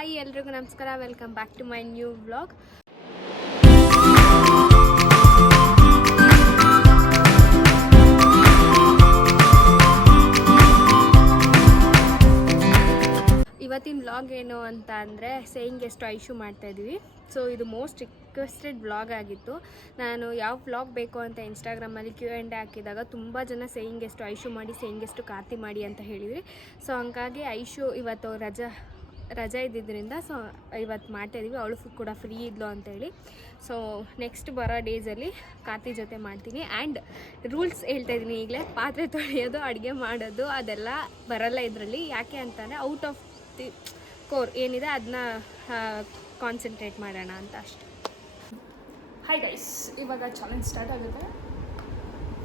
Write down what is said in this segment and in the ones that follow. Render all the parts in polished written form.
Hi ಎಲ್ರಿಗೂ ನಮಸ್ಕಾರ, welcome back to my new vlog. ಇವತ್ತಿನ ವ್ಲಾಗ್ ಏನು ಅಂತ ಅಂದರೆ ಸೇಯಿಂಗ್ ಎಷ್ಟು ಐಶು ಮಾಡ್ತಾಯಿದ್ದೀವಿ. ಸೊ ಇದು ಮೋಸ್ಟ್ ರಿಕ್ವೆಸ್ಟೆಡ್ ವ್ಲಾಗ್ ಆಗಿತ್ತು. ನಾನು ಯಾವ ವ್ಲಾಗ್ ಬೇಕು ಅಂತ ಇನ್ಸ್ಟಾಗ್ರಾಮಲ್ಲಿ Q&A ಹಾಕಿದಾಗ ತುಂಬ ಜನ ಸೇಯಿಂಗ್ ಎಷ್ಟು ಐಶು ಮಾಡಿ, ಸೇಯಿಂಗ್ ಎಷ್ಟು ಕಾರ್ತಿ ಮಾಡಿ ಅಂತ ಹೇಳಿದ್ರಿ. ಸೊ ಹಂಗಾಗಿ ಐಶು ಇವತ್ತು ರಜಾ ಇದ್ದಿದ್ದರಿಂದ ಸೊ ಇವತ್ತು ಮಾಡ್ತಾಯಿದ್ದೀವಿ. ಅವಳು ಕೂಡ ಫ್ರೀ ಇದ್ಲು ಅಂತೇಳಿ. ಸೊ ನೆಕ್ಸ್ಟ್ ಬರೋ ಡೇಸಲ್ಲಿ ಕಾರ್ತಿ ಜೊತೆ ಮಾಡ್ತೀನಿ. ಆ್ಯಂಡ್ ರೂಲ್ಸ್ ಹೇಳ್ತಾಯಿದ್ದೀನಿ ಈಗಲೇ, ಪಾತ್ರೆ ತೊಳೆಯೋದು, ಅಡುಗೆ ಮಾಡೋದು ಅದೆಲ್ಲ ಬರಲ್ಲ ಇದರಲ್ಲಿ. ಯಾಕೆ ಅಂತಂದರೆ ಔಟ್ ಆಫ್ ದಿ ಕೋರ್ ಏನಿದೆ ಅದನ್ನ ಕಾನ್ಸಂಟ್ರೇಟ್ ಮಾಡೋಣ ಅಂತ ಅಷ್ಟೆ. ಹಾಯ್ ಗೈಸ್, ಇವಾಗ ಚಾಲೆಂಜ್ ಸ್ಟಾರ್ಟ್ ಆಗುತ್ತೆ.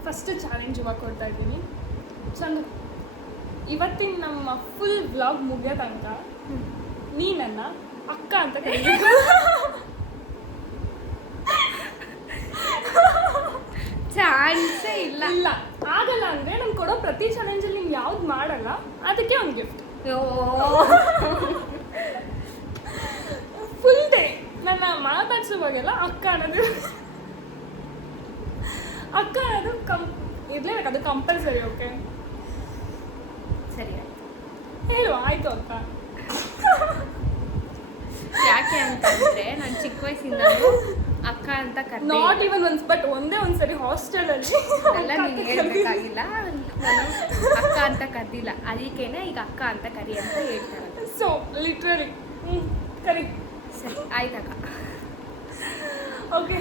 ಫಸ್ಟ್ ಚಾಲೆಂಜ್ ಇವಾಗ ಕೊಡ್ತಾ ಇದ್ದೀನಿ. ಚಂದ ಇವತ್ತಿನ ನಮ್ಮ ಫುಲ್ ವ್ಲಾಗ್ ಮುಗಿಯೋ ತನಕ ನೀ ನನ್ನ ಅಕ್ಕ ಅಂತ ಕರೀಬೇಕು. ಚಾನ್ಸೇ ಇಲ್ಲ ಇಲ್ಲ ಆಗಲ್ಲ ಅಂದರೆ ನಾನು ಕೊಡೋ ಪ್ರತಿ ಚಾಲೆಂಜಲ್ಲಿ ನಿಮ್ಗೆ ಯಾವ್ದು ಮಾಡಲ್ಲ ಅದಕ್ಕೆ ಒಂದು ಗಿಫ್ಟ್. ಫುಲ್ ಡೇ ನನ್ನ ಮಾತಾಡ್ಸೋವಾಗೆಲ್ಲ ಅಕ್ಕ ಅನ್ನೋದು ಇರ್ಲೇಬೇಕು, ಅದು ಕಂಪಲ್ಸರಿ. ಓಕೆ ಸರಿ ಹೇಳು, ಆಯ್ತು ಅಕ್ಕ. ಯಾಕೆ ಅಂತಂದರೆ ನಾನು ಚಿಕ್ಕ ವಯಸ್ಸಿಂದ ಅಕ್ಕ ಅಂತ ನಾಟ್ ಇವನ್ ಒನ್ಸ್, ಬಟ್ ಒಂದ್ಸರಿ ಹಾಸ್ಟೆಲಲ್ಲಿ ಎಲ್ಲ ನೀನು ಹೇಳ್ಬೇಕಾಗಿಲ್ಲ. ನಾನು ಅಕ್ಕ ಅಂತ ಕರೆದಿಲ್ಲ, ಅದಕ್ಕೇನೆ ಈಗ ಅಕ್ಕ ಅಂತ ಕರಿ ಅಂತ ಹೇಳ್ತಾರೆ. ಸೊ ಲಿಟ್ರಲಿ ಕರಿ. ಸರಿ ಆಯ್ತಕ್ಕ. ಓಕೆ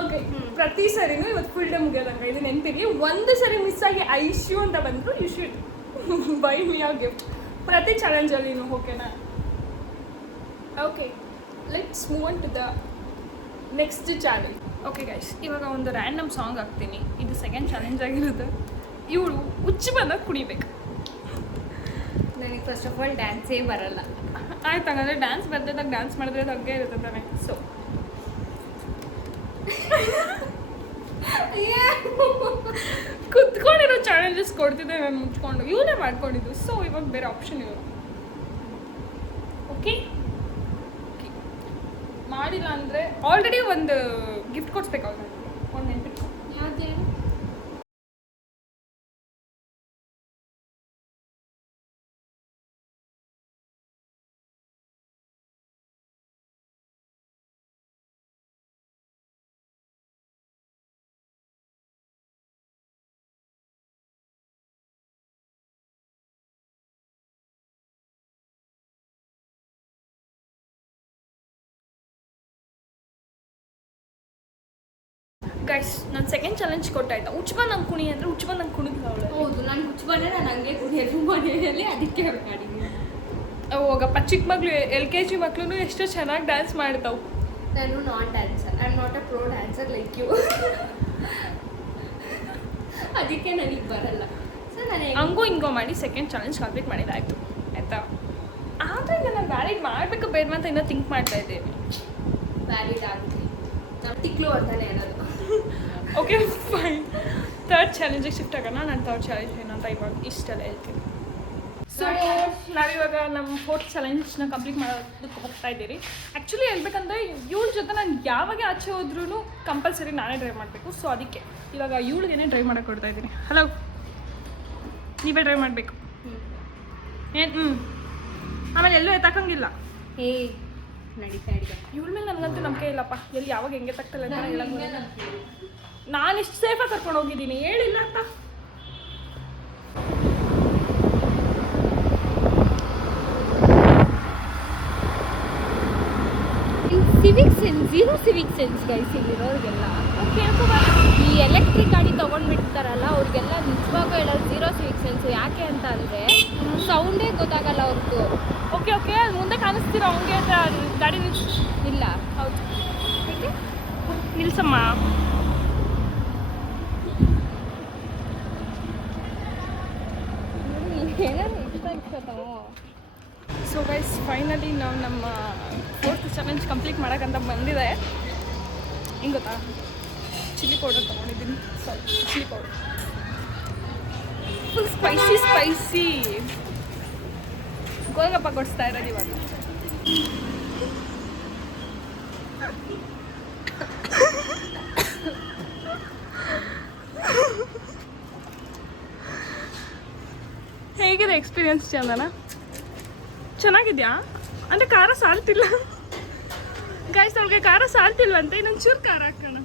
ಓಕೆ ಪ್ರತಿ ಸರಿನೂ ಇವತ್ತು ಫುಲ್ ಡೇ ಮುಗಿಯೋದಂಗ ಇದು ನೆನಪಿಗೆ. ಒಂದು ಸರಿ ಮಿಸ್ ಆಗಿ ಐಶ್ಯು ಅಂತ ಬಂದರು, ಯು ಶುಡ್ ಬೈ ಮಿ ಆ ಗಿಫ್ಟ್ ಪ್ರತಿ ಚಾಲೆಂಜಲ್ಲಿ. ಓಕೆನಾ? Okay, let's move on to the next challenge. Okay guys, ಇವಾಗ ಒಂದು ರ್ಯಾಂಡಮ್ ಸಾಂಗ್ ಹಾಕ್ತೀನಿ. ಇದು ಸೆಕೆಂಡ್ ಚಾಲೆಂಜ್ ಆಗಿರುತ್ತೆ. ಇವಳು ಹುಚ್ಚು ಬಂದಾಗ ಕುಣಿಬೇಕು. ನನಗೆ ಫಸ್ಟ್ ಆಫ್ ಆಲ್ ಡ್ಯಾನ್ಸೇ ಬರಲ್ಲ. ಆಯ್ತು, ಹಂಗಂದ್ರೆ ಡ್ಯಾನ್ಸ್ ಬರ್ತಿದ್ದಾಗ ಡ್ಯಾನ್ಸ್ ಮಾಡಿದ್ರೆ ಹಂಗೆ ಇರುತ್ತೆ ತಾನೆ. ಸೊ ಕುತ್ಕೊಂಡಿರೋ ಚಾಲೆಂಜಸ್ ಕೊಡ್ತಿದ್ದೆ ನಾನು ಮುಚ್ಕೊಂಡು, ಇವನೇ ಮಾಡ್ಕೊಂಡಿದ್ದು. ಸೊ ಇವಾಗ ಬೇರೆ ಆಪ್ಷನ್ ಇವರು. ಓಕೆ ಮಾಡಿಲ್ಲ ಅಂದರೆ ಆಲ್ರೆಡಿ ಒಂದು ಗಿಫ್ಟ್ ಕೊಡಿಸ್ಬೇಕಾಗುತ್ತೆ. ಒಂದು ನೆನ್ಪಿಟ್ಟು ಯಾವುದೇನು ಗೈಸ್, ನಾನು ಸೆಕೆಂಡ್ ಚಾಲೆಂಜ್ ಕೊಟ್ಟಾಯ್ತಾ. ಉಚ್ಬಂದ್ ನಂಗೆ ಕುಣಿ ಅಂದರೆ ಉಚ್ಬಂದ್ ನಂಗೆ ಕುಣಿದಿಲ್ಲ ಅವಳು. ಹೌದು, ನಾನು ಹುಚ್ಚಬನ್ನೇ ನಾನು ಹಂಗೆ ಕುಡಿಯೋದು ಮನೆಯಲ್ಲಿ, ಅದಕ್ಕೆ ಮಾಡಿದ್ದೀನಿ. ಹೋಗಪ್ಪ, ಚಿಕ್ಕ ಮಗಳು LKG ಮಕ್ಕಳು ಎಷ್ಟೋ ಚೆನ್ನಾಗಿ ಡ್ಯಾನ್ಸ್ ಮಾಡ್ತಾವೆ. ನಾನು non dancer, I am not a pro dancer like you. ಅದಕ್ಕೆ ನನಗೆ ಬರಲ್ಲ. ಸೊ ನಾನು ಹಂಗೂ ಹಿಂಗೋ ಮಾಡಿ ಸೆಕೆಂಡ್ ಚಾಲೆಂಜ್ ಕಂಪ್ಲೀಟ್ ಮಾಡಿದ್ದಾಯಿತು ಆಯಿತಾ. ಆದರೆ ನಾನು ವ್ಯಾಲಿಡ್ ಮಾಡಬೇಕು ಬೇಡ ಅಂತ ಇನ್ನೂ ಥಿಂಕ್ ಮಾಡ್ತಾ ಇದ್ದೇನೆ. ವ್ಯಾಲಿಡ್ ಆಗಲಿ, ನಾವು ತಿಕ್ಲು ಅಂತಾನೆ ಹೇಳೋದು. ಓಕೆ ಫೈನ್, ಥರ್ಡ್ ಚಾಲೆಂಜಿಗೆ ಶಿಫ್ಟ್ ಆಗೋಣ. ನಾನು ಥರ್ಡ್ ಚಾಲೆಂಜ್ ಏನಂತ ಇವಾಗ ಇಷ್ಟೆಲ್ಲ ಹೇಳ್ತೀನಿ. ಸೊ ನಾವಿವಾಗ ನಮ್ಮ ಫೋರ್ತ್ ಚಾಲೆಂಜ್ನ ಕಂಪ್ಲೀಟ್ ಮಾಡೋದಕ್ಕೆ ಹೋಗ್ತಾ ಇದ್ದೀರಿ. ಆ್ಯಕ್ಚುಲಿ ಹೇಳ್ಬೇಕಂದ್ರೆ ಇವಳ ಜೊತೆ ನಾನು ಯಾವಾಗ ಆಚೆ ಹೋದ್ರೂ ಕಂಪಲ್ಸರಿ ನಾನೇ ಡ್ರೈವ್ ಮಾಡಬೇಕು. ಸೊ ಅದಕ್ಕೆ ಇವಾಗ ಇವಳಿಗೇನೆ ಡ್ರೈವ್ ಮಾಡೋಕ್ಕೆ ಕೊಡ್ತಾ ಇದ್ದೀನಿ. ಹಲೋ, ನೀವೇ ಡ್ರೈವ್ ಮಾಡಬೇಕು. ಏನು ಆಮೇಲೆ ಎಲ್ಲೂ ಎತ್ತಾಕಂಗಿಲ್ಲ. ಏ ನಡೀತಾ ಇದ್ದೆ ಇವಳ ಮೇಲೆ ನನಗಂತೂ ನಂಬಿಕೆ ಇಲ್ಲಪ್ಪ. ಎಲ್ಲಿ ಯಾವಾಗ ಹೆಂಗೆ ತಗ್ತಲ್ಲ ಅಂತ ಹೇಳಂಗಿಲ್ಲ. ನಾನು ಇಷ್ಟು ಸೇಫಾಗಿ ಕರ್ಕೊಂಡು ಹೋಗಿದ್ದೀನಿ, ಹೇಳಿಲ್ಲ ಅಂತ. Civic sense, zero civic sense guys ಇಲ್ಲಿರೋರಿಗೆಲ್ಲ. ಓಕೆ, ಈ ಎಲೆಕ್ಟ್ರಿಕ್ ಗಾಡಿ ತೊಗೊಂಡ್ಬಿಡ್ತಾರಲ್ಲ ಅವ್ರಿಗೆಲ್ಲ ನಿಜವಾಗೂ ಹೇಳೋದು ಝೀರೋ ಸಿವಿಕ್ ಸೆನ್ಸು. ಯಾಕೆ ಅಂತ ಅಂದರೆ ಸೌಂಡೇ ಗೊತ್ತಾಗಲ್ಲ ಅವ್ರದ್ದು. ಓಕೆ ಓಕೆ, ಅದು ಮುಂದೆ ಕಾಣಿಸ್ತೀರ ಹಂಗೆ ಗಾಡಿ ಇಲ್ಲ. ಹೌದು, ನಿಲ್ಸಮ್ಮ. ಸೊ ಗೈಸ್, ಫೈನಲಿ ನಾವು ನಮ್ಮ ಫೋರ್ತ್ ಚಾಲೆಂಜ್ ಕಂಪ್ಲೀಟ್ ಮಾಡೋಕ್ಕಂತ ಬಂದಿದೆ. ಹಿಂಗೆ ಗೊತ್ತಾ, ಚಿಲ್ಲಿ ಪೌಡರ್ ತೊಗೊಂಡಿದ್ದೀನಿ. Sorry, chilli powder full spicy golgappa ಕೊಡಿಸ್ತಾ ಇರೋದು ಇವಾಗ. ಹೇಗಿದೆ ಎಕ್ಸ್ಪೀರಿಯನ್ಸ್ ಚಂದನ? ಚೆನ್ನಾಗಿದ್ಯಾ? ಅಂದರೆ ಖಾರ ಸಾಲ್ತಿಲ್ಲ ಗಾಯ್ಸ್, ಅವ್ಳಿಗೆ ಖಾರ ಸಾಲ್ತಿಲ್ವಂತೆ, ಇನ್ನೊಂದು ಚೂರು ಖಾರ ಹಾಕೋಣ.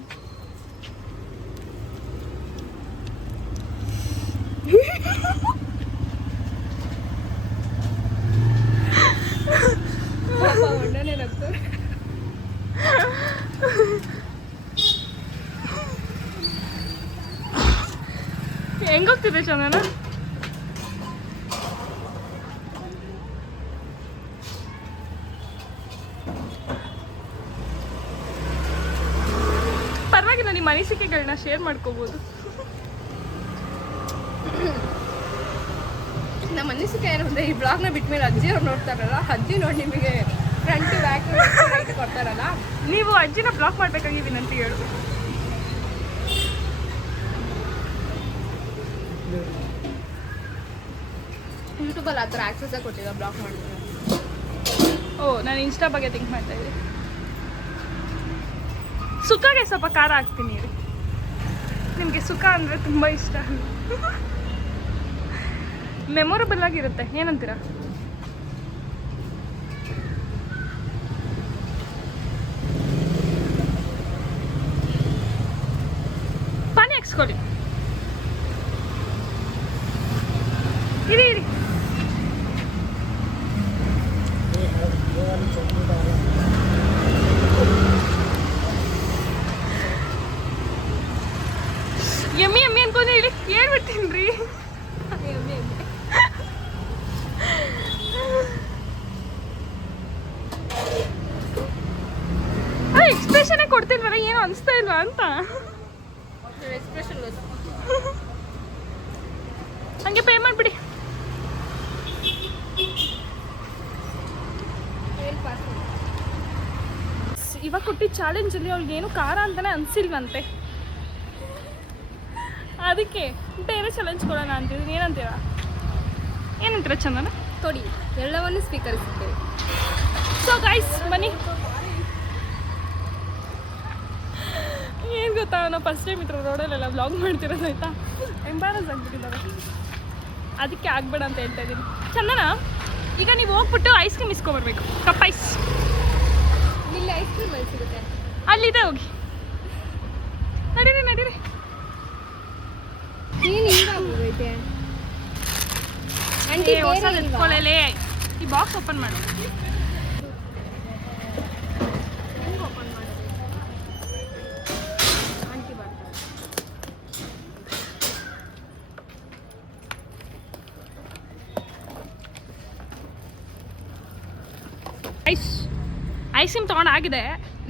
ಹೆಂಗೋಗ್ತಿದೆ ಚಂದನ? ಪರವಾಗಿಲ್ಲ, ನಿಮ್ಮ ಅನಿಸಿಕೆಗಳನ್ನ ಶೇರ್ ಮಾಡ್ಕೋಬೋದು. ನಮ್ಮ ಅನಿಸಿಕೆ ಏನು ಅಂದರೆ, ಈ ಬ್ಲಾಗ್ನ ಬಿಟ್ಮೇಲೆ ಅಜ್ಜಿ ಅವ್ರು ನೋಡ್ತಾರಲ್ಲ, ಅಜ್ಜಿ ನೋಡಿ ನಿಮಗೆ ಫ್ರಂಟ್ ಬ್ಯಾಕ್ ರೈಟ್ ಕೊಡ್ತಾರಲ್ಲ, ನೀವು ಅಜ್ಜಿನ ಬ್ಲಾಕ್ ಮಾಡಬೇಕಾಗಿ ವಿನಂತಿ ಹೇಳು. ಯೂಟ್ಯೂಬಲ್ಲಿ ಆ ಥರ ಆಕ್ಸೆಸ್ಸೇ ಕೊಟ್ಟಿಲ್ಲ ಬ್ಲಾಕ್ ಮಾಡಿದ್ರೆ. ಓ, ನಾನು ಇನ್ಸ್ಟಾ ಬಗ್ಗೆ ಥಿಂಕ್ ಮಾಡ್ತಾ ಇದ್ದೆ. ಸುಖಗೆ ಸ್ವಲ್ಪ ಖಾರ ಹಾಕ್ತೀನಿ ರೀ. ನಿಮಗೆ ಸುಖ ಅಂದರೆ ತುಂಬ ಇಷ್ಟ. ಮೆಮೊರಬಲ್ ಆಗಿರುತ್ತೆ, ಏನಂತೀರಾ? ಪಾನಿ ಹಾಕ್ಸ್ಕೊಳ್ಳಿ. ಇರಿ ಇರಿ. ಎಮ್ಮಿ ಎಮ್ಮಿ ಅನ್ಕೊಂಡು ಹೇಳಿ ಹೇಳ್ಬಿಡ್ತೀನಿ ರೀ. ಎಕ್ಸ್ಪ್ರೆಷನೇ ಕೊಡ್ತಿಲ್ವಲ್ಲ, ಏನು ಅನಿಸ್ತಾ ಇಲ್ವಾ ಅಂತ. ಎಕ್ಸ್ಪ್ರೆಷನ್ ಹಂಗೆ ಪೇ ಮಾಡಿಬಿಡಿ. ಇವಾಗ ಕೊಟ್ಟಿದ್ದ ಚಾಲೆಂಜಲ್ಲಿ ಅವ್ಳಿಗೇನು ಖಾರ ಅಂತಾನೆ ಅನಿಸಿಲ್ವಂತೆ, ಅದಕ್ಕೆ ಬೇರೆ ಚಾಲೆಂಜ್ ಕೊಡೋಣ ಅಂತಿದ್ದೀನಿ. ಏನಂತೀರಾ? ಚಂದನ? ಕೊಡಿ, ಎಲ್ಲವನ್ನೂ ಸ್ವೀಕರಿಸುತ್ತೇವೆ. ಸೊ ಗೈಸ್, ಬನ್ನಿ. ಏನು ಗೊತ್ತಾ, ನಾವು ಫಸ್ಟ್ ಟೈಮ್ ಇದ್ರ ರೋಡಲ್ಲೆಲ್ಲ ವ್ಲಾಗ್ ಮಾಡ್ತಿರೋದು, ಆಯಿತಾ? ಎಂಬಾರಸ್ ಆಗಿಬಿಟ್ಟಿದ್ದಾರೆ, ಅದಕ್ಕೆ ಆಗಬೇಡ ಅಂತ ಹೇಳ್ತಾ ಇದ್ದೀನಿ. ಚಂದನ, ಈಗ ನೀವು ಹೋಗ್ಬಿಟ್ಟು ಐಸ್ ಕ್ರೀಮ್ ಇಸ್ಕೊಬರ್ಬೇಕು, ಕಪ್ ಐಸ್. ಇಲ್ಲಿ ಐಸ್ ಕ್ರೀಮ್ ಅಲ್ಲಿ ಸಿಗುತ್ತೆ, ಅಲ್ಲಿದೆ, ಹೋಗಿ ನಡೀರಿ ನಡೀರಿ. ಏನು ಹಿಂಗಾಗೋಗೈತೆ ಆಂಟಿ? ಹೊಸದು ಎತ್ಕೊಳ್ಳಲೇ. ಈ ಬಾಕ್ಸ್ ಓಪನ್ ಮಾಡು. ಹೆಂಗೆ ಓಪನ್ ಮಾಡೋದು? ಆಂಟಿ ಬರ್ತಾರೆ. ಐಸ್ ಕ್ರೀಮ್ ತೊಗೊಂಡಾಗಿದೆ,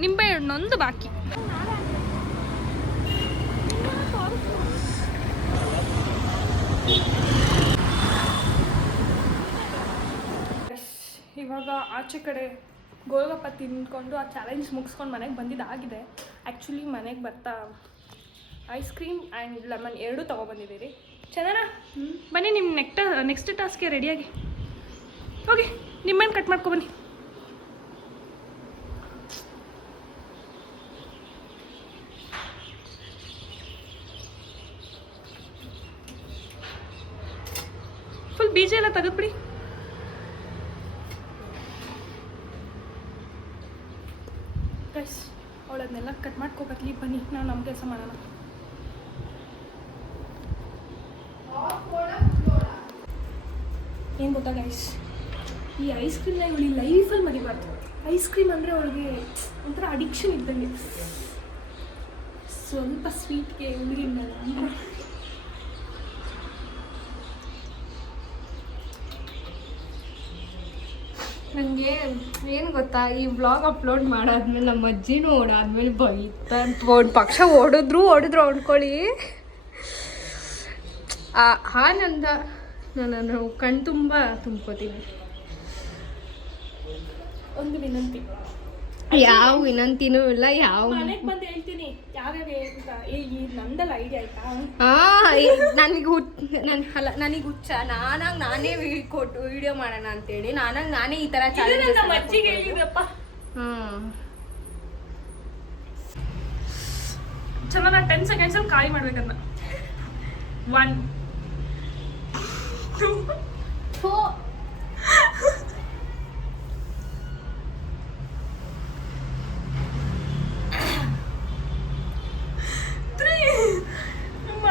ನಿಂಬೆ ಹಣ್ಣೊಂದು ಬಾಕಿ. ಇವಾಗ ಆಚೆ ಕಡೆ ಗೋಲ್ಗಪ್ಪ ತಿಂದ್ಕೊಂಡು ಆ ಚಾಲೆಂಜ್ ಮುಗಿಸ್ಕೊಂಡು ಮನೆಗೆ ಬಂದಿದ್ದಾಗಿದೆ. ಆ್ಯಕ್ಚುಲಿ ಮನೆಗೆ ಬರ್ತಾ ಐಸ್ ಕ್ರೀಮ್ ಆ್ಯಂಡ್ ಲೆಮನ್ ಎರಡೂ ತೊಗೊಬಂದಿದ್ದೀರಿ. ಚಂದನ, ಬನ್ನಿ, ನಿಮ್ಮ ನೆಕ್ಸ್ಟ್ ಟಾಸ್ಕ್ಗೆ ರೆಡಿಯಾಗಿ ಹೋಗಿ. ನಿಮ್ಮನ್ನು ಕಟ್ ಮಾಡ್ಕೊಬನ್ನಿ. ಫುಲ್ ಬೀಜ ಎಲ್ಲ ತೆಗೆದ್ಬಿಡಿ. Guys, ಅವಳದನ್ನೆಲ್ಲ cut ಮಾಡ್ಕೋಬೇಕಲ್ಲಿ. ಬನ್ನಿ, ನಾವು ನಮ್ಮ ಕೆಲಸ ಮಾಡೋಣ. ಏನು ಗೊತ್ತಾ ಗೈಸ್, ಈ ಐಸ್ ಕ್ರೀಮ್ನ ಇವಳು ಲೈಫಲ್ಲಿ ಮರಿಬಾರ್ದು. ಐಸ್ ಕ್ರೀಮ್ ಅಂದರೆ ಅವಳಿಗೆ ಒಂಥರ ಅಡಿಕ್ಷನ್ ಇದ್ದಂಗೆ. ಸ್ವಲ್ಪ ಸ್ವೀಟ್ಗೆ ಹುಡುಗಿನ ಅಂದರೆ ನನಗೆ ಏನು ಗೊತ್ತಾ, ಈ ವ್ಲಾಗ್ ಅಪ್ಲೋಡ್ ಮಾಡಾದ್ಮೇಲೆ ನಮ್ಮ ಅಜ್ಜಿನೂ ಓಡಾದ್ಮೇಲೆ ಬೈತಾ ಒಂದು ಪಕ್ಷ ಓಡಿದ್ರು ಅಂದ್ಕೊಳ್ಳಿ. ಆ ಆನಂದ ನಾನು ಕಣ್ತುಂಬ ತುಂಬ್ಕೋತೀನಿ. ಒಂದು ವಿನಂತಿ, ಯಾವ ವಿನಂತಿನೂ ಇಲ್ಲ ಯಾವ ಮನೆಗೆ ಬಂದು ಹೇಳ್ತೀನಿ ಯಾವ್ಯಾವ ಅಂತ ಈ ನಂದಲ್ಲ ಐಡಿಯಾ ಆಯ್ತಾ ನನಗೆ ಹುಚ್ಚ ನಾನೇ ಕೊಟ್ಟು ವಿಡಿಯೋ ಮಾಡೋಣ ಅಂತೇಳಿ ನಾನೇ ಈ ತರ ಚಾಲೆಂಜ್ ನಮ್ಮ ಅಜ್ಜಿಗೆ ಹೇಳಿದ್ರಪ್ಪ. ಚೆನ್ನಾಗಿ 10 seconds ಅಲ್ಲಿ ಖಾಲಿ ಮಾಡ್ಬೇಕನ್ನ. 1 2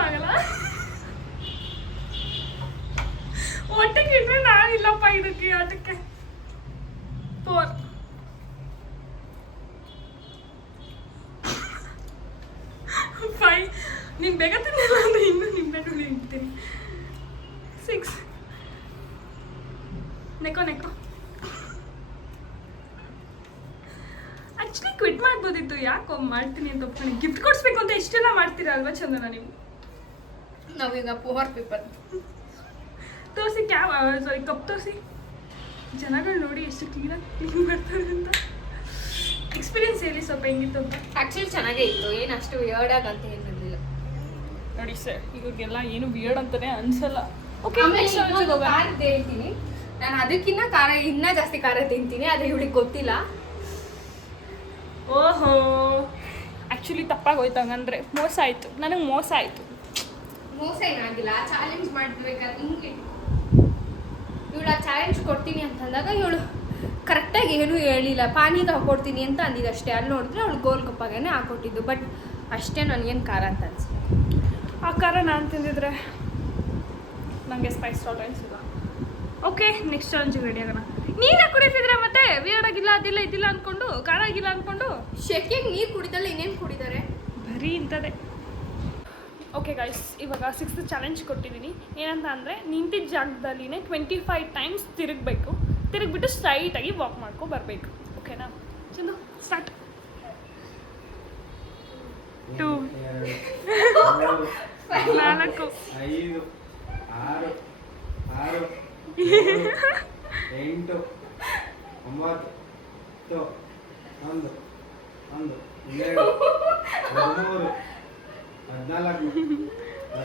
ಆಗಲ್ಲ. ಒಟ್ಟಿಗೆ ಇದ್ರೆ ನಾನಿಲ್ಲಪ್ಪ ಇದಕ್ಕೆ ಆಟಕ್ಕೆ. 4 5 ನೀನು ಬೇಗ ತಿನ್ನಲ್ಲ ಅಂದ್ರೆ ಇನ್ನೂ ನಿಂಬೆ ಹಣ್ಣು ಇಡ್ತೀನಿ. 6 ನೆಕೋ ಆಕ್ಚುಲಿ ಕ್ವಿಟ್ ಮಾಡ್ಬೋದಿತ್ತು. ಯಾಕೋ ಮಾಡ್ತೀನಿ ಅಂತ ಒಪ್ಕೊಂಡು ಗಿಫ್ಟ್ ಕೊಡಿಸ್ಬೇಕು ಅಂತ ಇಷ್ಟೆಲ್ಲ ಮಾಡ್ತೀರಾ ಅಲ್ವಾ ಚಂದನ ನೀವು? ನಾವೀಗ ಪುವರ್ ಪೀಪಲ್. ತೋರಿಸಿ ಸಾರಿ ಕಪ್ ತೋರಿಸಿ. ಜನಗಳು ನೋಡಿ ಎಷ್ಟು ಕ್ಲೀನ್ ಮಾಡ್ತಾರೆ ಅಂತ. ಎಕ್ಸ್ಪೀರಿಯನ್ಸ್ ಹೇಳಿ ಸ್ವಲ್ಪ ಹೆಂಗಿತ್ತು ಅಂತ. ಆಕ್ಚುಲಿ ಚೆನ್ನಾಗೇ ಇತ್ತು, ಏನು ಅಷ್ಟು ವಿಯರ್ಡ್ ಆಗಿ ಅಂತ ಏನಿರಲಿಲ್ಲ ನೋಡಿ ಸರ್, ಇವಾಗೆಲ್ಲ ಏನು ವಿಯರ್ಡ್ ಅಂತಾನೆ ಅನ್ಸಲ್ಲ. ಓಕೆ ಖಾರದ್ದು ಹೇಳ್ತೀನಿ ನಾನು, ಅದಕ್ಕಿಂತ ಖಾರ ಇನ್ನೂ ಜಾಸ್ತಿ ಖಾರ ತಿಂತೀನಿ, ಆದರೆ ಇವಳಿಗೆ ಗೊತ್ತಿಲ್ಲ. ಓಹೋ ಆ್ಯಕ್ಚುಲಿ ತಪ್ಪಾಗೋಯ್ತು. ಹಂಗಂದ್ರೆ ಮೋಸ ಆಯಿತು, ನನಗೆ ಮೋಸ ಆಯಿತು. ಮೋಸ ಏನಾಗಿಲ್ಲ, ಚಾಲೆಂಜ್ ಮಾಡ್ಬೇಕಾದ್ರೆ ಹಿಂಗೆ ಇವಳು ಆ ಚಾಲೆಂಜ್ ಕೊಡ್ತೀನಿ ಅಂತಂದಾಗ ಇವಳು ಕರೆಕ್ಟಾಗಿ ಏನೂ ಹೇಳಿಲ್ಲ. ಪಾನಿಗೆ ಹಾಕೊಡ್ತೀನಿ ಅಂತ ಅಂದಿದ್ದು ಅಷ್ಟೇ. ಅಲ್ಲಿ ನೋಡಿದ್ರೆ ಅವಳು ಗೋಲ್ ಕಪ್ಪಾಗೇನೆ ಹಾಕೊಟ್ಟಿದ್ದು. ಬಟ್ ಅಷ್ಟೇ ನನಗೇನು ಖಾರ ಅಂತ ಅನಿಸ್ತು. ಆ ಖಾರ ನಾನು ತಿಂದಿದ್ರೆ ನನಗೆ ಸ್ಪೈಸ್ ಟಾಲರೆನ್ಸ್ ಇಲ್ಲ. ಓಕೆ ನೆಕ್ಸ್ಟ್ ಚಾಲೆಂಜಿಗೆ ರೆಡಿ ಆಗೋಣ. ನೀರೇ ಕುಡಿತಿದ್ರೆ ಮತ್ತೆ ವಿಯರ್ಡ್ ಆಗಿಲ್ಲ ಅದಿಲ್ಲ ಇದಿಲ್ಲ ಅಂದ್ಕೊಂಡು, ಖಾರ ಆಗಿಲ್ಲ ಅಂದ್ಕೊಂಡು. ಶೆಕೆಗೆ ನೀರು ಕುಡಿದಲ್ಲ ಇನ್ನೇನು ಕುಡಿತಾರೆ, ಬರೀ ಇಂಥದ್ದೇ. ಓಕೆ ಗೈಸ್, ಇವಾಗ 6th ಚಾಲೆಂಜ್ ಕೊಟ್ಟಿದ್ದೀನಿ. ಏನಂತ ಅಂದರೆ ನಿಂತಿದ್ದ ಜಾಗದಲ್ಲಿನೇ 25 times ತಿರುಗಿಬಿಟ್ಟು ಸ್ಟ್ರೈಟಾಗಿ ವಾಕ್ ಮಾಡ್ಕೊ ಬರಬೇಕು. ಓಕೆನಾ ಚಂದು? ಸ್ಟಾರ್ಟ್. 2 4 5 6 7 8 9 10 11 12 13 14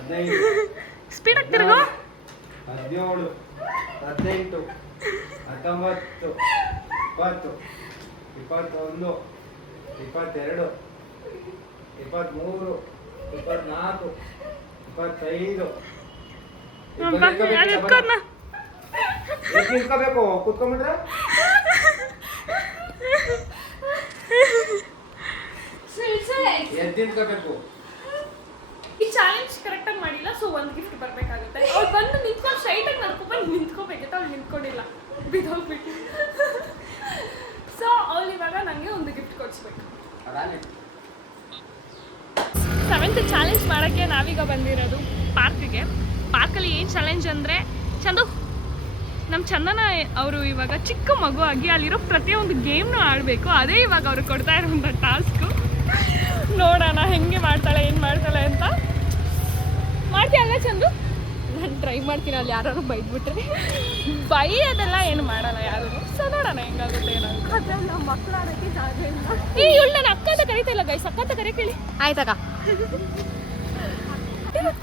15 ಸ್ಪೀಡ್ ಆಗ್ತಿರೋ 17 18 19 20 21 22 23 24 25 ನಿಂತ್ಕೋಬೇಕು. ಕೂತ್ಕೊಂಡ್ಬಿಟ್ರೆ ಎದ್ದು ನಿಂತ್ಕೋಬೇಕು. ಈ ಚಾಲೆಂಜ್ ಕರೆಕ್ಟಾಗಿ ಮಾಡಿಲ್ಲ, ಸೊ ಒಂದು ಗಿಫ್ಟ್ ಬರಬೇಕಾಗುತ್ತೆ. ಅವ್ಳು ಬಂದು ನಿಂತ್ಕೊಂಡು ಸ್ಟ್ರೈಟಾಗಿ ನಡ್ಕೊಂಡ್ಬಂದು ನಿಂತ್ಕೋಬೇಕಿತ್ತು, ಅವ್ಳು ನಿಂತ್ಕೊಂಡಿಲ್ಲ, ಬಿದ್ದೋಗ್ಬಿಟ್ಟು. ಸೊ ಅವಳು ಇವಾಗ ನನಗೆ ಒಂದು ಗಿಫ್ಟ್ ಕೊಡಿಸ್ಬೇಕು. 7th ಚಾಲೆಂಜ್ ಮಾಡೋಕ್ಕೆ ನಾವೀಗ ಬಂದಿರೋದು ಪಾರ್ಕಿಗೆ. ಪಾರ್ಕಲ್ಲಿ ಏನು ಚಾಲೆಂಜ್ ಅಂದರೆ, ಚಂದು ನಮ್ಮ ಚಂದನ ಅವರು ಇವಾಗ ಚಿಕ್ಕ ಮಗು ಆಗಿ ಅಲ್ಲಿರೋ ಪ್ರತಿಯೊಂದು ಗೇಮ್ನೂ ಆಡಬೇಕು. ಅದೇ ಇವಾಗ ಅವ್ರು ಕೊಡ್ತಾ ಇರೋಂಥ ಟಾಸ್ಕು. ನೋಡೋಣ ಹೆಂಗೆ ಮಾಡ್ತಾಳೆ, ಏನು ಮಾಡ್ತಾಳೆ ಅಂತ. ಮಾಡ್ತೀಯಲ್ಲ ಚಂದು? ನಾನು ಟ್ರೈ ಮಾಡ್ತೀನಿ. ಅಲ್ಲಿ ಯಾರು ಬೈದ್ಬಿಟ್ರೆ ಬೈಯೋದೆಲ್ಲ ಏನು ಮಾಡಲ್ಲ ಯಾರು. ಸೊ ನೋಡೋಣ ಹೆಂಗಾಗುತ್ತೆ ಏನಾಗುತ್ತೆ. ಅದೇ ನಮ್ಮ ಮಕ್ಕಳು ಆಡೋಕ್ಕೆ ಜಾಗ ಇಲ್ಲ. ಇವಳು ನನ್ನ ಅಕ್ಕ ಅಂತ ಕರೀತಾ ಇಲ್ಲ ಗೈಸ್, ಅಕ್ಕ ಅಂತ ಕರೆ ಕೇಳಿ. ಆಯ್ತಕ್ಕ.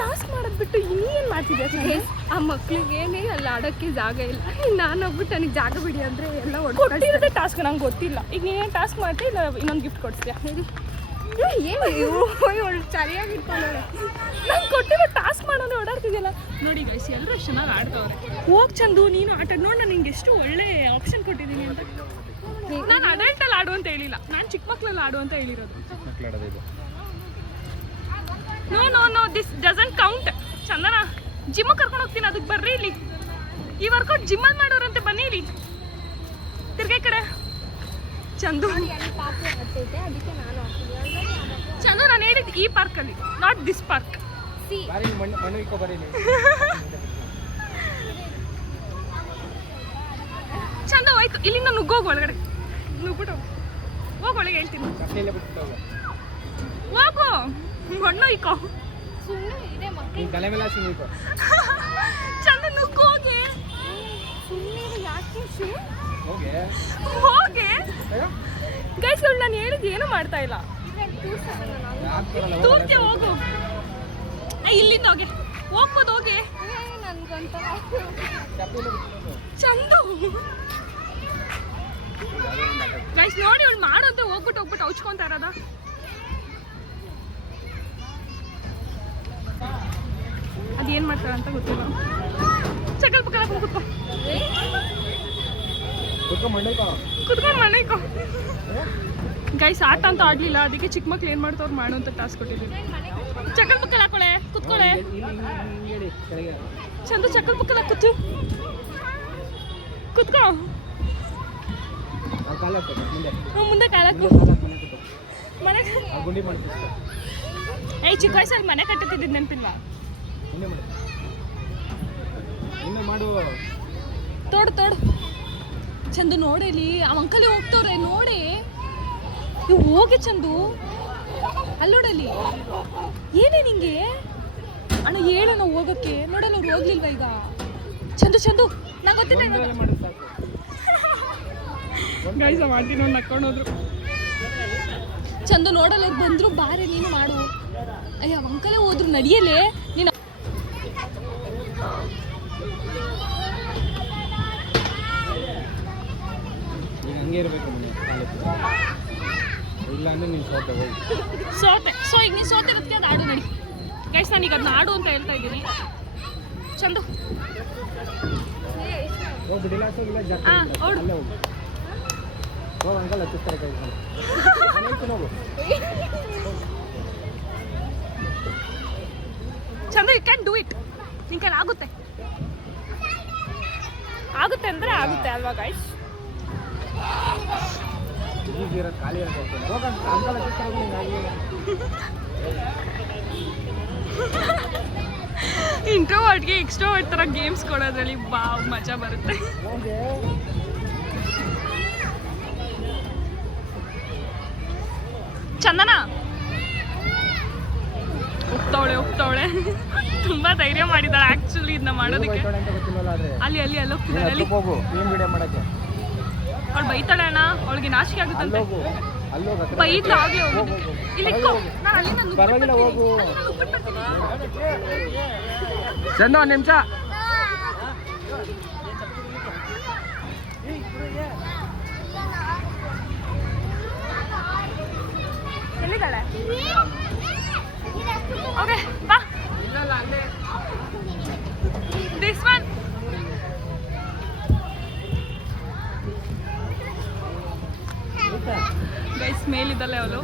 ಟಾಸ್ಕ್ ಮಾಡೋದು ಬಿಟ್ಟು ಇನ್ನೇನು ಮಾಡ್ತಿದ್ದೆ? ಆ ಮಕ್ಳಿಗೇನೆ ಅಲ್ಲಿ ಆಡೋಕ್ಕೆ ಜಾಗ ಇಲ್ಲ. ನಾನು ಹೋಗ್ಬಿಟ್ಟು ನನಗೆ ಜಾಗ ಬಿಡಿ ಅಂದರೆ ಎಲ್ಲ ಕೊಟ್ಟಿರೋದೇ ಟಾಸ್ಕ್ ನಂಗೆ ಗೊತ್ತಿಲ್ಲ. ಈಗ ನೀನೇನು ಟಾಸ್ಕ್ ಮಾಡ್ತೀಯ ಇಲ್ಲ ಇನ್ನೊಂದು ಗಿಫ್ಟ್ ಕೊಡ್ತೀಯಾ? ಏನು ಇವಳು ಸರಿಯಾಗಿ ಇಟ್ಕೊಂಡವ್ರೆ. ನಂಗೆ ಕೊಟ್ಟಿರೋ ಟಾಸ್ಕ್ ಮಾಡೋದು ಓಡಾಡ್ತಿದ್ಯಲ್ಲ ನೋಡಿ ಗೈಸ್, ಎಲ್ಲರೂ ಚೆನ್ನಾಗಿ ಆಡ್ತವ್ರೆ. ಹೋಗಿ ಚಂದು ನೀನು ಆಟ ನೋಡಿ, ನಾನು ನಿಂಗೆ ಎಷ್ಟು ಒಳ್ಳೆ ಆಪ್ಷನ್ ಕೊಟ್ಟಿದ್ದೀನಿ ಅಂತ. ನಾನು ಅಡಲ್ಟಲ್ಲಿ ಆಡು ಅಂತ ಹೇಳಿಲ್ಲ, ನಾನು ಚಿಕ್ಕ ಮಕ್ಕಳಲ್ಲಿ ಆಡು ಅಂತ ಹೇಳಿರೋದು. No no no this doesn't count. Chandana ಜಿಮ್ಮಿಗೆ ಕರ್ಕೊಂಡು ಹೋಗ್ತೀನಿ, ಅದಕ್ಕೆ ಬರ್ರಿ ಇಲ್ಲಿ. ಈ ವರ್ಕೌಟ್ ಜಿಮ್ಮಲ್ಲಿ ಮಾಡೋರಂತೆ, ಬನ್ನಿ ಇಲ್ಲಿ. ತಿರ್ಗಾ ಕಡೆ ಚಂದು. ಚಂದು ನಾನು ಹೇಳಿದ್ದು ಈ ಪಾರ್ಕಲ್ಲಿ, ನಾಟ್ ದಿಸ್ ಪಾರ್ಕ್. ಚಂದ ಹೋಯ್ತು. ಇಲ್ಲಿಂದ ನುಗ್ಗೋಗು ಒಳಗಡೆ, ನುಗ್ಬಿಟ್ಟು ಹೋಗು ಒಳಗೆ. ಹೇಳ್ತೀನಿ ಹೋಗು, ಮಣ್ಣು ಇಕ್ಕೋ. ಚಂದ ನುಗ್ಗು, ಹೋಗಿ ಹೋಗಿ ಗೈಸ್. ಇವಳು ನಾನು ಹೇಳಿದ್ದು ಏನೂ ಮಾಡ್ತಾ ಇಲ್ಲ. ತೂರ್ತಿ ಹೋಗು. ಇಲ್ಲಿಂದ ಹೋಗಿ ಹೋಗ್ಬೋದು ಹೋಗಿ. ಚಂದು ಗೈಸ್ ನೋಡಿ ಇವಳು ಮಾಡೋದು ಹೋಗ್ಬಿಟ್ಟು ಹೌಚ್ಕೊಂತ ಇರೋದ. ಅದೇನು ಮಾಡ್ತಾರ ಅಂತ ಗೊತ್ತಿಲ್ಲ. ಚಕಲ್ ಪಕ್ಕಲ ಕುತ್ಕೊಂಡು ಮನೆಗೋ. ಗೈಸ್ ಆಟ ಅಂತ ಆಡ್ಲಿಲ್ಲ, ಅದಕ್ಕೆ ಚಿಕ್ಕ ಮಕ್ಳು ಏನು ಮಾಡ್ತಾವ್ರು ಮಾಡು ಅಂತ ಟಾಸ್ಕ್ ಕೊಟ್ಟಿದ್ದೀವಿ. ಚಕಲ್ ಪಕ್ಕಲ್ ಹಾಕೊಳೆ, ಕುತ್ಕೊಳೆ. ಚಂದು ಚಕಲ್ ಪಕ್ಕಲ್ ಹಾಕುತ್ತು, ಕುತ್ಕೋ. ಮುಂದೆ ಕಾಲಕ್ಕು ಮನೆ. ಏಯ್ ಚಿಕ್ಕ ವಯಸ್ಸಲ್ಲಿ ಮನೆ ಕಟ್ಟುತ್ತಿದ್ದು ನೆನಪಿಲ್ವಾ? ತೋಡು ಚಂದು ನೋಡಲಿ, ಆ ಅಂಕಲಿ ಹೋಗ್ತವ್ರೆ ನೋಡಿ. ನೀವು ಹೋಗಿ ಚಂದು, ಅಲ್ಲೋಡಲಿ. ಏನೇ ನಿಂಗೆ ಅಣ್ಣ ಹೇಳೋಣ ಹೋಗಕ್ಕೆ. ನೋಡಲ್ಲ ಅವ್ರು ಹೋಗ್ಲಿಲ್ವಾ ಈಗ? ಚಂದು ನಂಗೆ ಗೊತ್ತಿಲ್ಲ. ಗೈಸ ಮಾಡ್ತೀನಿ ಅವ್ನು ನಕ್ಕೊಂಡು ಹೋದ್ರು. ಚಂದು ನೋಡಲ್ಲ ಅವ್ರು ಬಂದ್ರು, ಬಾರೆ ನೀನು ಮಾಡು. ಅಯ್ಯ ಅಂಕಲೇ ಹೋದ್ರು, ನಡಿಯಲೇ ನೀನು. ಸೋತೆ. ಸೊ ಈಗ ನೀನು ಸೋತಿರೋದಕ್ಕೆ ಅದು ಆಡು ನಡಿ. ಗೈಸ್ ನಾನೀಗ ಅದನ್ನ ಆಡು ಅಂತ ಹೇಳ್ತಾ ಇದ್ದೀನಿ. Chandu Chandu you can do it. ನಿನ್ ಕೈಲಿ ಆಗುತ್ತೆ ಅಂದ್ರೆ ಆಗುತ್ತೆ ಅಲ್ವಾ ಗೈಸ್? ಇಂಟ್ರೋವರ್ಟ್ಗೆ ಎಕ್ಸ್ಟ್ರೋವರ್ಟ್ ಥರ ಗೇಮ್ಸ್ ಕೊಡೋದ್ರಲ್ಲಿ ಮಜಾ ಬರುತ್ತೆ. ಚಂದನ ಹೋಗ್ತಾವಳೆ ತುಂಬಾ ಧೈರ್ಯ ಮಾಡಿದಾಳೆ ಆಕ್ಚುಲಿ ಇದನ್ನ ಮಾಡೋದಕ್ಕೆ. ಅಲ್ಲಿ ಹೋಗ್ತಿದ್ದಾಳೆ. ಅವಳು ಬೈತಾಳೆ ಅಣ್ಣ, ಅವಳಿಗೆ ನಾಚಿಕೆ ಆಗುತ್ತಂತೆ. ಬೈದ್ಲು ಆಗ್ಲಿ ಹೋಗೋದಕ್ಕೆ. ಇಲ್ಲಿ ನಾನು ಅಲ್ಲಿ ಚಂದ ಒಂದು ನಿಮಿಷ. ಎಲ್ಲಿದ್ದಾಳೆ? ಓಕೆ ಬಾ. This one. ಗೈಸ್ ಮೇಲಿದ್ದಲ್ಲ ಅವಳು.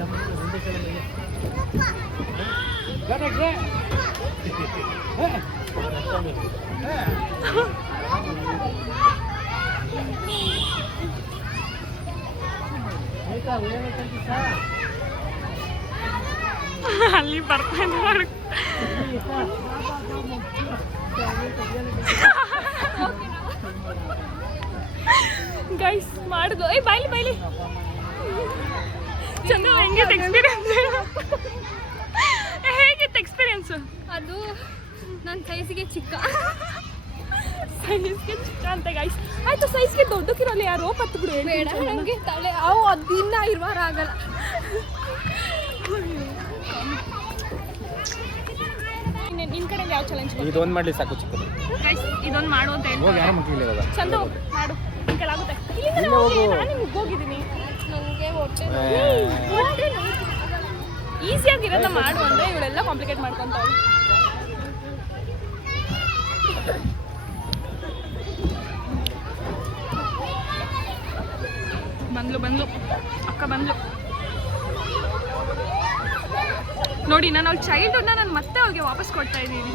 ಅಲ್ಲಿ ಬರ್ತಾನೆ ನೋಡು. ಗೈಸ್ ಮಾಡುದು. ಏಯ್ ಬೈಲಿ ಚಂದ. ಹೆಂಗಿತ್ತು ಎಕ್ಸ್ಪೀರಿಯನ್ಸ್? ಹೇಗಿತ್ತು ಎಕ್ಸ್ಪೀರಿಯನ್ಸ್? ಅದು ನನ್ನ ಸೈಜ್ಗೆ ಚಿಕ್ಕ ಅಂತ ಗೈಸ್. ಆಯ್ತು ಸೈಜ್ಗೆ ದೊಡ್ಡಕ್ಕಿರಲ್ಲ, ಯಾರೋ ಪತ್ತು ಬಿಡು. ಬೇಡ ನನಗೆ ತಲೆ ಅವು ದಿನ ಇರುವಾರ ಆಗಲ್ಲ. ನಿನ್ ಕಡೆ ಯಾವ ಚಾಲೆಂಜ್? ಇದೊಂದು ಮಾಡ್ಲಿ ಸಾಕು ಚಿಕ್ಕದು. ಗೈಸ್ ಇದೊಂದು ಮಾಡು ಅಂತ ಹೇಳ್ತಾರೆ. ಚಂದು ಮಾಡು, ನಿನ್ ಕೈಲಿ ಆಗುತ್ತೆ. ನಾನು ಹೋಗಿದ್ದೀನಿ. ನನಗೆ ಹೊಟ್ಟೆ ಈಸಿಯಾಗಿರೋದ ಮಾಡು ಅಂದ್ರೆ ಇವಳೆಲ್ಲ ಕಾಂಪ್ಲಿಕೇಟ್ ಮಾಡ್ಕೊಂತಾಳೆ. ಬಂದ್ಲು ಅಕ್ಕ ಬಂದ್ಲು ನೋಡಿ. ನಾನು ಅವ್ಳ ಚೈಲ್ಡ್ಹುಡ್ನ ನಾನು ಮತ್ತೆ ಅವ್ಳಿಗೆ ವಾಪಸ್ ಕೊಡ್ತಾ ಇದ್ದೀನಿ.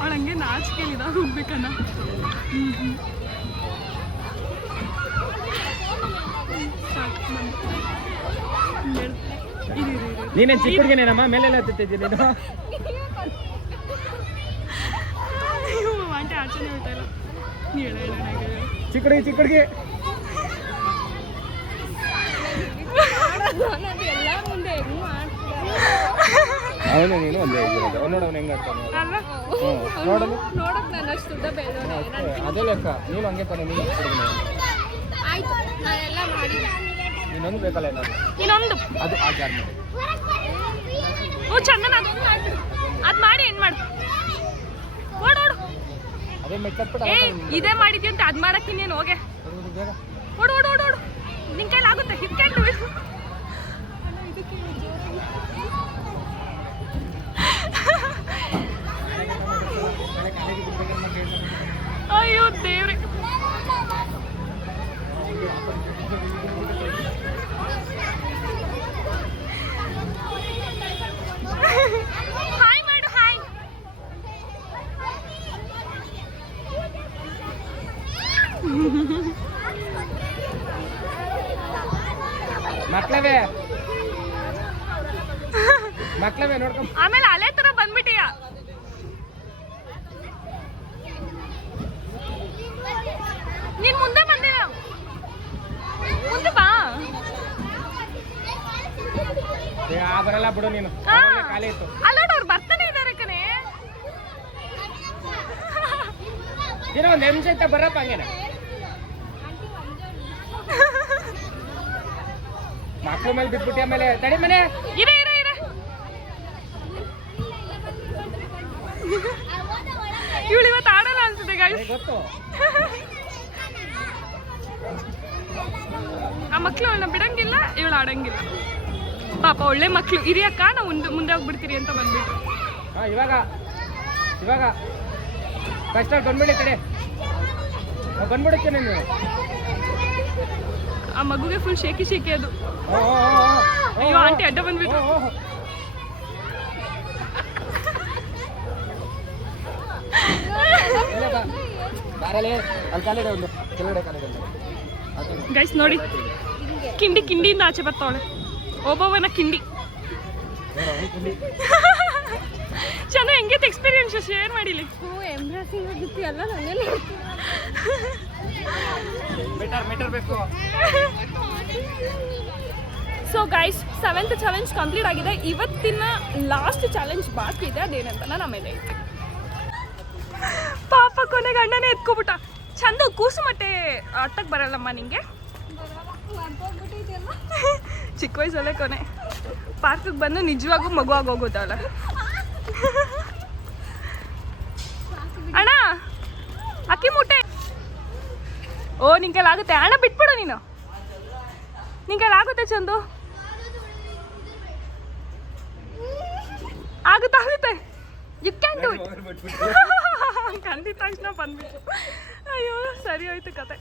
ಅವಳು ಹಂಗೆ ನಾಚಿಕೆಲಿದ ಹೋಗ್ಬೇಕನ್ನ. ನೀನೇ ಚಿಕ್ಕಡಿಗೆನೇನಮ್ಮ ಮೇಲೆಲ್ಲ ಹತ್ತಿದ್ದೀನಿ ನೀನು. ಆಂಟಿ ಆಚೆನೇ ಹೇಳ್ತಾ ಇಲ್ಲ. ಚಿಕ್ಕಡಿಗೆ ಎಲ್ಲ ಮುಂದೆ ಹೆಂಗ್ ಮಾಡ್ತೀರಾ? ಅವನು ನೀನು ಒಂದೇ ಇರೋದು. ನೋಡು ಅವ್ನು ಹೆಂಗೆ ಆಡ್ತಾನೆ ನೋಡಲು. ನೋಡಕ್ ನಾನು ಅಷ್ಟು ದುಡ್ಡ ಬೇಡ. ಅದೇ ಲೆಕ್ಕ. ನೀನು ಹಂಗೆ ತಾನೆ. ನೀನು ಆಯ್ತು ನಾನೆಲ್ಲ ಮಾಡಿಲ್ಲ. ಇನ್ನೊಂದು ಬೇಕಲ್ಲ ಏನಾದ್ರು ಇನ್ನೊಂದು ಅದು ಆ ಜಾರ್ ಮಾಡಿ ಹ್ಞೂ ಚಂದನ ಅದೊಂದು ಮಾಡ್ಬಿಡು. ಅದು ಮಾಡಿ ಏನು ಮಾಡು ಓಡೋಡು. ಅದೇ ಮೆಚ್ಚಟ್ಬಿಟ್ಟು ಏ ಇದೇ ಮಾಡಿದ್ಯಂತೆ ಅದು ಮಾಡಕ್ಕೆ ನೀನು ಹೋಗೆ ಬೇಗ ಓಡು ಓಡು ಓಡು ಓಡು. ನಿನ್ನ ಕೈಲಿ ಆಗುತ್ತೆ ಹಿಡ್ಕೊಂಡು ಬಿಡು. ಅಯ್ಯೋ ದೇವ್ರೆ. ಹಾಯ್ ಮಾಡು ಹಾಯ್. ಮಕ್ಳವೇ ನೋಡ್ಕೊಂಡ್ ಆಮೇಲೆ ಅಲೆ ತರ ಬಂದ್ಬಿಟ್ಟಿಯ. ನೀನ್ ಮುಂದೆ ಬಂದೆ ಮುಂದೆ ಬಾ. ಬರಲ್ಲ ಬಿಡು ನೀನು ಖಾಲಿ ಇತ್ತು ಅಲ್ಲೋಡ ಅವ್ರು ಬರ್ತಾನೆ ಇದ್ದಾರೆ ಕಣೆ. ಏನೋ ಒಂದು ನಿಮಿಷ ಇತ್ತ ಬರಪ್ಪ ಹಂಗೇನ ಮಕ್ಳ ಮೇಲೆ ಬಿಟ್ಬಿಟ್ಟು ಆಮೇಲೆ ತಡಿ ಮನೆ ಇರ ಇರ ಇರ. ಇವಳು ಇವತ್ತು ಆಡಲ್ಲ ಅನ್ಸುತ್ತೆ ಗಾಯ್ಸ್. ಗೊತ್ತು ಆ ಮಕ್ಳು ಅವಳನ್ನ ಬಿಡಂಗಿಲ್ಲ, ಇವಳು ಆಡಂಗಿಲ್ಲ. ಪಾಪ ಒಳ್ಳೆ ಮಕ್ಳು. ಇರಿಯಕ್ಕ ನಾವು ಮುಂದೆ ಹೋಗ್ಬಿಡ್ತೀರಿ ಅಂತ ಬಂದ್ಬಿಟ್ಟು. ಹಾ ಇವಾಗ ಇವಾಗ ಫಸ್ಟ್ ಬಂದ್ಬಿಡಿ ಕಡೆ ಬಂದ್ಬಿಡುತ್ತೇನೆ ನೀವು. ಆ ಮಗುಗೆ ಫುಲ್ ಶೇಕಿ ಶೇಕಿ ಅದು. ಅಯ್ಯೋ ಆಂಟಿ ಅಡ್ಡ ಬಂದ್ಬಿಟ್ಟು. ಗೈಸ್ ನೋಡಿ ಕಿಂಡಿ ಕಿಂಡಿಯಿಂದ ಆಚೆ ಬರ್ತಾವಳೆ. ಒಬ್ಬವನ ಕಿಂಡಿ. ಚಂದ ಹೆಂಗಿತ್ತು ಎಕ್ಸ್ಪೀರಿಯನ್ಸ್ ಶೇರ್ ಮಾಡಿಲಿ. ಎಂಬ್ರಾಸಿಂಗ್ ಆಗಿತ್ತು ಎಲ್ಲ ನನಗೆ. ಮೀಟರ್ ಬೇಕು. So guys 7th challenge complete ಆಗಿದೆ. ಇವತ್ತಿನ ಲಾಸ್ಟ್ ಚಾಲೆಂಜ್ ಬಾಕಿ ಇದೆ. ಅದೇನಂತ ನಾನು ಆಮೇಲೆ ಹೇಳ್ತೀನಿ. ಪಾಪ ಕೊನೆಗೆ ಅಣ್ಣನೇ ಎತ್ಕೊಬಿಟ್ಟ. ಚಂದು ಕೂಸು ಮಟ್ಟೆ ಆಟಕ್ಕೆ ಬರಲ್ಲಮ್ಮ ನಿಂಗೆ. ಚಿಕ್ಕ ವಯಸ್ಸಲ್ಲೇ ಕೊನೆ ಪಾರ್ಕಿಗೆ ಬಂದು ನಿಜವಾಗೂ ಮಗುವಾಗಿ ಹೋಗುತ್ತವಲ್ಲ. ಅಣ್ಣ ಅಕ್ಕಿ ಮೂಟೆ. ಓ ನಿನ್ ಕೈಲಿ ಆಗುತ್ತೆ ಅಣ್ಣ, ಬಿಟ್ಬಿಡು ನೀನು. ನಿನ್ ಕೈಲಿ ಆಗುತ್ತೆ ಚಂದು. ಆಗುತ್ತೆ ಯು ಕ್ಯಾನ್ ಡೂ ಇಟ್. ಕಂಡಿದ ತಕ್ಷಣ ಬಂದ್ಬಿಟ್ಟು ಅಯ್ಯೋ ಸರಿ ಹೋಯ್ತು ಕತೆ.